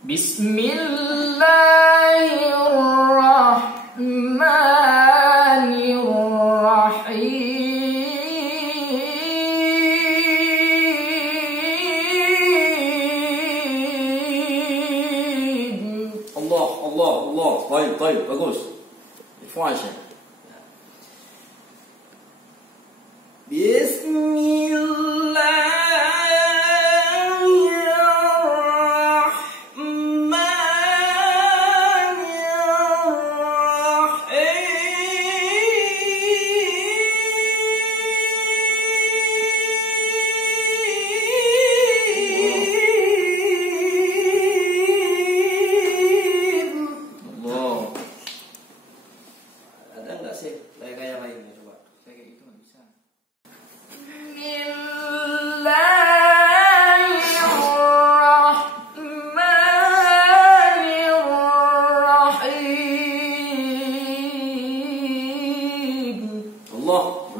Bismillahirrahmanirrahim. Allah. Baik, bagus. Ikhwan.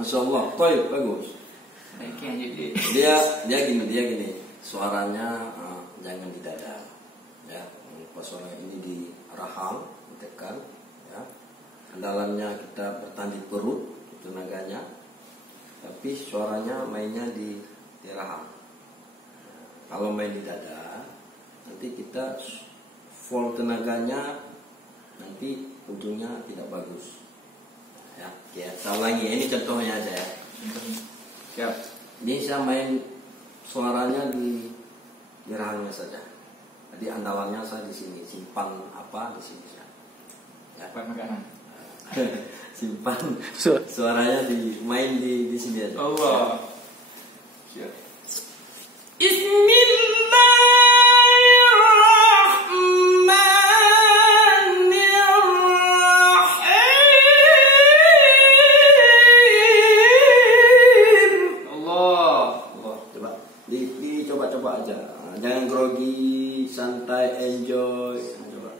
Masya Allah, baik, bagus. Dia gini, suaranya jangan di dada, ya. Pas suara ini di rahang, ditekan, ya. Andalannya kita bertahan di perut, tenaganya. Tapi suaranya mainnya di rahang. Kalau main di dada, nanti kita full tenaganya, nanti ujungnya tidak bagus. Ya, saya ulangi, ini contohnya aja ya. Siap. Ini saya main suaranya di rahangnya saja. Jadi andalannya saya di sini, simpan apa di sini saja. Ya. Makanan. Simpan suaranya main di sini aja. Allah. Ya. Siap. Coba aja, jangan grogi, santai, enjoy. Coba.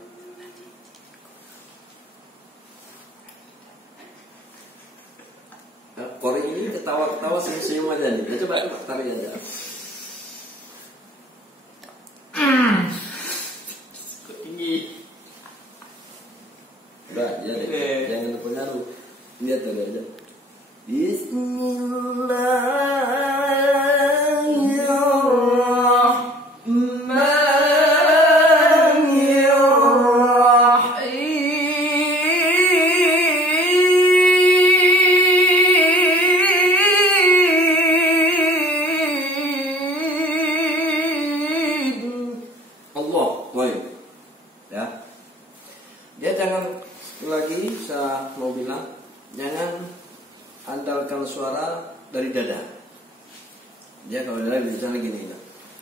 Koring ini ketawa-ketawa, senyum-senyum aja nih. Coba tarik aja. Tinggi. Udah, ya deh. Jangan terpengaruh. Lihat aja. Bismillah. Ya, dia jangan lagi saya mau bilang, jangan andalkan suara dari dada. Dia kalau dari misalnya gini,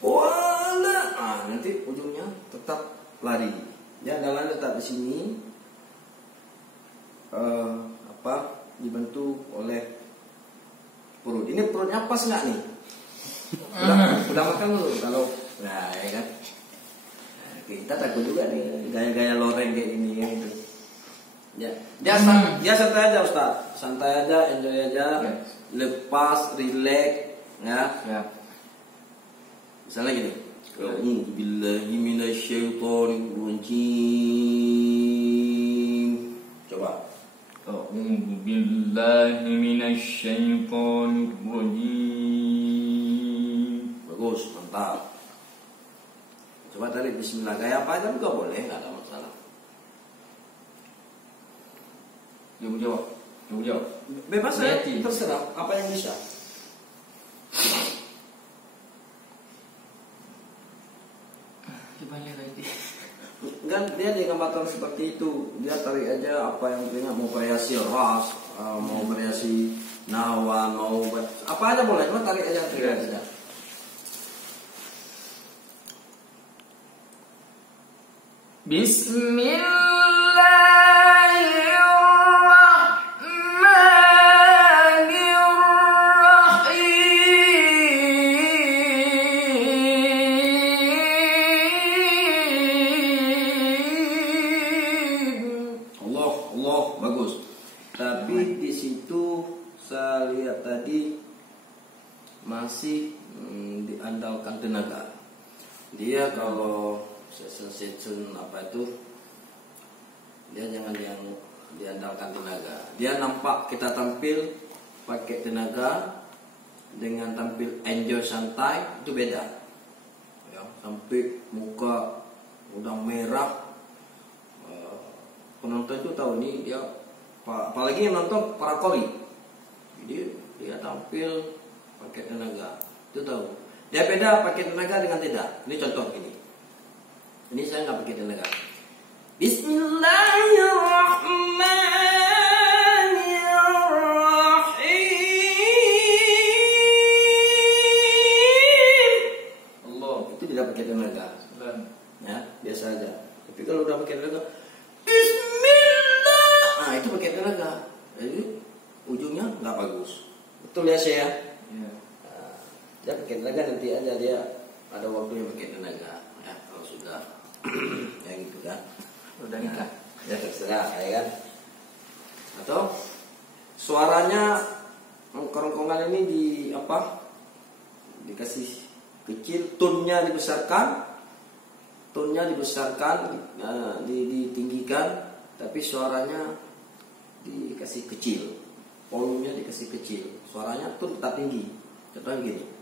wala, nanti ujungnya tetap lari. Dia andalan tetap di sini, dibantu oleh perut. Ini perutnya pas nggak nih? Udah makan dulu kalau, nah ya kan. Kita takut juga nih gaya-gaya loreng kayak ini gitu. Ya, dia santai aja Ustaz, santai aja, enjoy aja, lepas, relax, ya. Misalnya gini, A'udzubillahi minasyaitonirrajim. Coba. A'udzubillahi minasyaitonirrajim. Bagus, mantap. Coba tarik bismillah, gaya apa aja juga boleh, nggak ada masalah. Jawab. Bebas ya, terserah apa yang bisa. Coba lihat lagi. Kan dia digambarkan seperti itu, dia tarik aja apa yang pengen, mau variasi ras, mau variasi nawan, mau apa aja boleh, cuma tarik aja. Allah, bagus. Tapi di situ saya lihat tadi masih diandalkan tenaga. Dia kalau season apa itu, dia jangan yang diandalkan tenaga. Dia nampak kita tampil pakai tenaga dengan tampil enjoy santai itu beda ya, sampai muka udah merah. Penonton itu tahu nih dia, apalagi yang nonton para kori, jadi dia tampil pakai tenaga itu tahu. Dia beda pakai tenaga dengan tidak. Ini contoh gini, ini saya nggak pakai tenaga. Bismillahirrahmanirrahim. Allah, itu tidak pakai tenaga. Ya, biasa aja. Tapi kalau udah pakai tenaga, Bismillah, nah itu pakai tenaga. Jadi ujungnya nggak bagus. Betul ya saya? Ya. Dia pakai tenaga, nanti aja dia ada waktunya pakai tenaga. Ya, kalau sudah ya gitu kan. Udah nikah. Ya terserah ya kan. Atau suaranya kerongkongan ini di apa? Dikasih kecil, tone-nya dibesarkan, ditinggikan, tapi suaranya dikasih kecil, volumenya dikasih kecil, suaranya tuh tetap tinggi. Contohnya gini.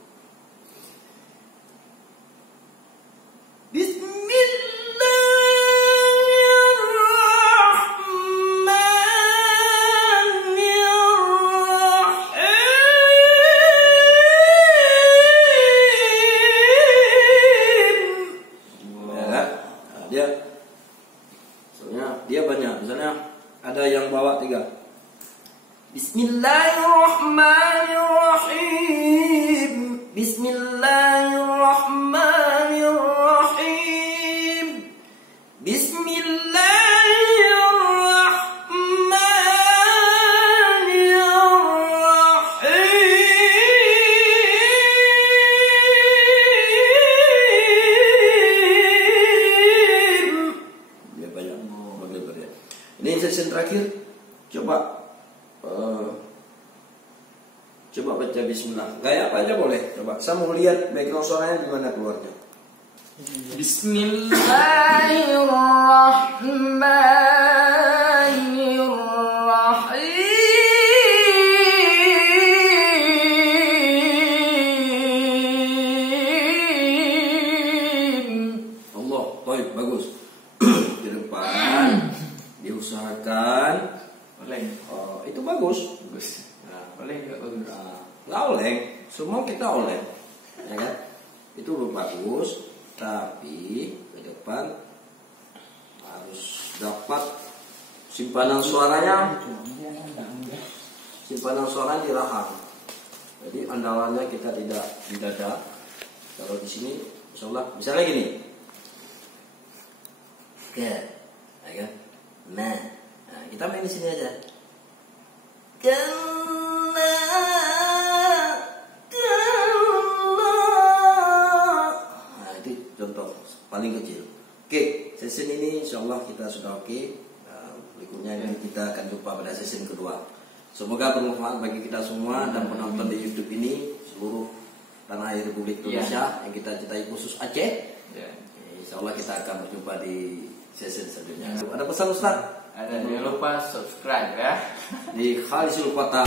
Dia banyak, misalnya ada yang bawa 3. Bismillahirrahmanirrahim. Bismillahirrahmanirrahim. Bismillahirrahmanirrahim. Dia banyak bagian. Ini sesi terakhir. Coba baca bismillah. Gaya apa aja boleh. Coba. Saya mau lihat background suaranya di mana keluarnya. Bismillahirrahmanirrahim. Allah, baik, bagus. Di depan diusahakan. Oleng. Oh, itu bagus. Bagus. Oleng juga bagus. Nggak oleng, semua kita oleng, ya kan? Itu bagus, tapi ke depan harus dapat simpanan suaranya di rahang. Jadi andalannya kita tidak di dada. Kalau di sini, insyaallah, misalnya gini, ya kan? Nah, kita main di sini aja. Paling kecil. Oke, sesi ini insyaallah kita sudah oke. Berikutnya kita akan jumpa pada sesi kedua. Semoga bermanfaat bagi kita semua dan penonton di YouTube ini, seluruh tanah air Republik Indonesia yang kita cintai, khusus Aceh. Insyaallah kita akan berjumpa di sesi selanjutnya. Ada pesan Ustaz? Ada, jangan lupa subscribe ya di Khalisul Kota.